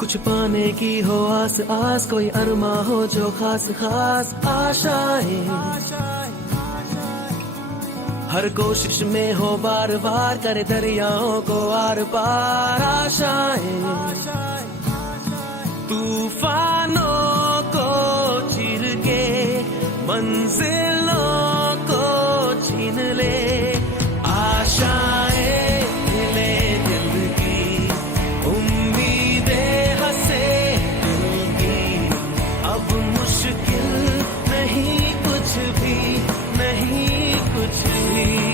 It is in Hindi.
कुछ पाने की हो आस आस, कोई अरमा हो जो खास खास आशाएं, हर कोशिश में हो बार बार, करे दरियाओं को आर पार आशाएं, तूफानों को चीर के मंजिलों को छीन ले, आशाएं ले दिल की, उम्मीदें हंसे दिल की, अब मुश्किल नहीं कुछ भी, नहीं कुछ भी।